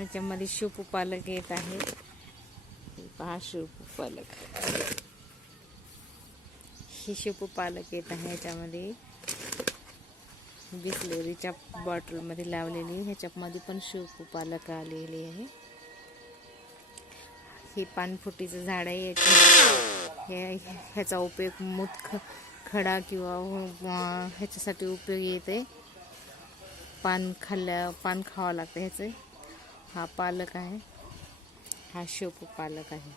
ह्याच्यामध्ये शेपू पालक येत आहे. पहा शेपू पालक, ही शेपू पालक येत आहे. ह्याच्यामध्ये बिसलेरीच्या बॉटलमध्ये लावलेली, ह्याच्यामध्ये पण शेपू पालक आलेली आहे. हे पानफुटीचं झाड आहे. ह्याचा उपयोग खडा किंवा ह्याच्यासाठी उपयोग येते. पान खावं लागतं ह्याचं. हा पालक आहे, हा शेपू पालक आहे.